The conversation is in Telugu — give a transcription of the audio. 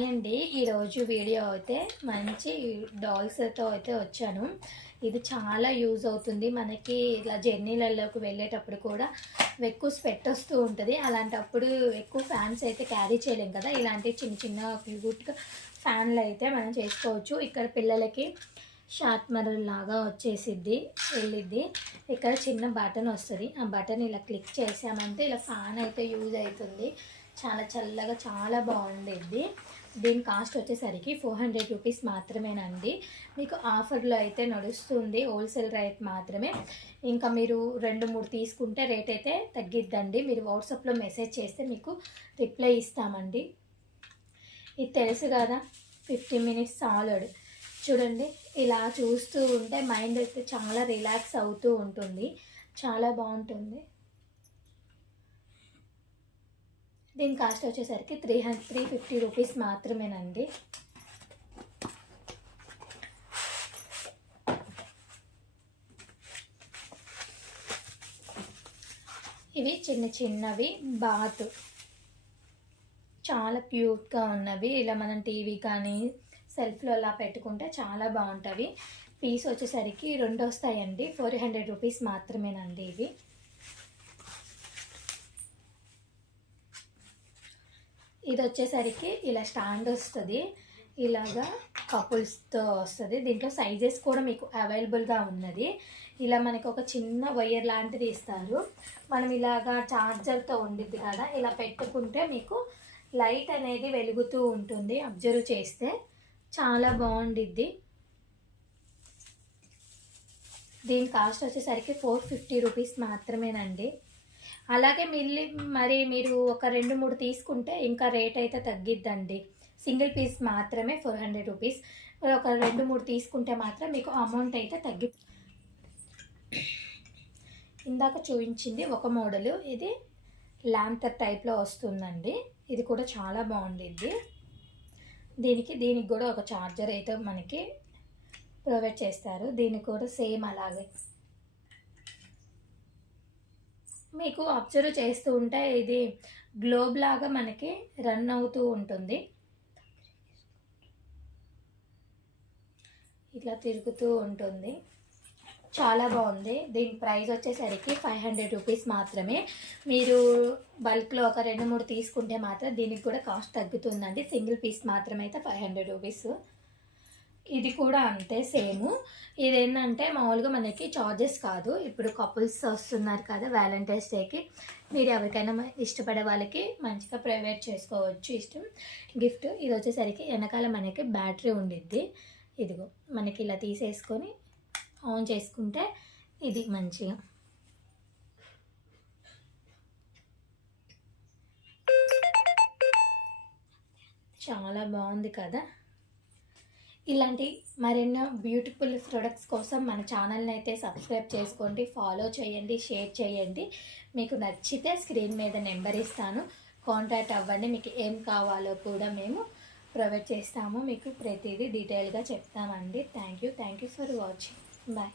హాయ్ అండి. ఈరోజు వీడియో అయితే మంచి డాల్స్తో అయితే వచ్చాను. ఇది చాలా యూజ్ అవుతుంది మనకి. ఇలా జర్నీలలోకి వెళ్ళేటప్పుడు కూడా ఎక్కువ స్వెట్ వస్తూ ఉంటుంది. అలాంటప్పుడు ఎక్కువ ఫ్యాన్స్ అయితే క్యారీ చేయలేం కదా. ఇలాంటి చిన్న చిన్న క్యూట్గా ఫ్యాన్లు అయితే మనం చేసుకోవచ్చు. ఇక్కడ పిల్లలకి షార్ట్ మిర్రర్ లాగా వెళ్ళిద్ది. ఇక్కడ చిన్న బటన్ వస్తుంది. ఆ బటన్ ఇలా క్లిక్ చేసామంటే ఇలా ఫ్యాన్ అయితే యూజ్ అవుతుంది. చాలా చల్లగా చాలా బాగుండేది. దీని కాస్ట్ వచ్చేసరికి 400 రూపీస్ మాత్రమేనండి. మీకు ఆఫర్లో అయితే నడుస్తుంది, హోల్సేల్ రేట్ మాత్రమే. ఇంకా మీరు 2-3 తీసుకుంటే రేట్ అయితే తగ్గిద్దండి. మీరు వాట్సాప్లో మెసేజ్ చేస్తే మీకు రిప్లై ఇస్తామండి. ఇది తెలుసు కదా, 15 మినిట్స్ సాలిడ్. చూడండి, ఇలా చూస్తూ ఉంటే మైండ్ అయితే చాలా రిలాక్స్ అవుతూ ఉంటుంది. చాలా బాగుంటుంది. దీని కాస్ట్ వచ్చేసరికి 350 రూపీస్ మాత్రమేనండి. ఇవి చిన్న చిన్నవి బాత్, చాలా క్యూట్గా ఉన్నవి. ఇలా మనం టీవీ కానీ సెల్ఫ్లో అలా పెట్టుకుంటే చాలా బాగుంటుంది. పీస్ వచ్చేసరికి 2 వస్తాయండి. 400 రూపీస్ మాత్రమేనండి. ఇవి ఇది వచ్చేసరికి ఇలా స్టాండ్ వస్తుంది. ఇలాగా కపుల్స్తో వస్తుంది. దీంట్లో సైజెస్ కూడా మీకు అవైలబుల్గా ఉన్నది. ఇలా మనకి ఒక చిన్న వైర్ లాంటిది ఇస్తారు. మనం ఇలాగా చార్జర్తో ఉండిద్ది కదా, ఇలా పెట్టుకుంటే మీకు లైట్ అనేది వెలుగుతూ ఉంటుంది. అబ్జర్వ్ చేస్తే చాలా బాగుండిద్ది. దీని కాస్ట్ వచ్చేసరికి 450 రూపీస్ మాత్రమేనండి. అలాగే మరి మీరు ఒక 2-3 తీసుకుంటే ఇంకా రేట్ అయితే తగ్గిద్దండి. సింగిల్ పీస్ మాత్రమే 400 రూపీస్. ఒక 2-3 తీసుకుంటే మాత్రం మీకు అమౌంట్ అయితే ఇందాక చూపించింది ఒక మోడలు. ఇది ల్యాంతర్ టైప్లో వస్తుందండి. ఇది కూడా చాలా బాగుండిద్ది. దీనికి కూడా ఒక ఛార్జర్ అయితే మనకి ప్రొవైడ్ చేస్తారు. దీనికి కూడా సేమ్ అలాగే మీకు అబ్జర్వ్ చేస్తూ ఉంటే ఇది గ్లోబ్ లాగా మనకి రన్ అవుతూ ఉంటుంది. ఇట్లా తిరుగుతూ ఉంటుంది. చాలా బాగుంది. దీని ప్రైస్ వచ్చేసరికి 500 రూపీస్ మాత్రమే. మీరు బల్క్లో ఒక 2-3 తీసుకుంటే మాత్రం దీనికి కూడా కాస్ట్ తగ్గుతుందండి. సింగిల్ పీస్ మాత్రమే అయితే 500 రూపీస్. ఇది కూడా అంతే సేమ్. ఇదేంటంటే మామూలుగా మనకి చార్జెస్ కాదు. ఇప్పుడు కపుల్స్ వస్తున్నారు కదా వ్యాలంటైన్స్ డేకి, మీరు ఎవరికైనా ఇష్టపడే వాళ్ళకి మంచిగా ప్రైవేట్ చేసుకోవచ్చు. ఇష్టం గిఫ్ట్. ఇది వచ్చేసరికి వెనకాల మనకి బ్యాటరీ ఉండిద్ది. ఇదిగో మనకి ఇలా తీసేసుకొని ఆన్ చేసుకుంటే ఇది మంచిగా చాలా బాగుంది కదా. ఇలాంటి మరెన్నో బ్యూటిఫుల్ ప్రొడక్ట్స్ కోసం మన ఛానల్ని అయితే సబ్స్క్రైబ్ చేసుకోండి, ఫాలో చేయండి, షేర్ చేయండి. మీకు నచ్చితే స్క్రీన్ మీద నెంబర్ ఇస్తాను, కాంటాక్ట్ అవ్వండి. మీకు ఏం కావాలో కూడా మేము ప్రొవైడ్ చేస్తాము. మీకు ప్రతిదీ డీటెయిల్గా చెప్తామండి. Thank you for watching. Bye.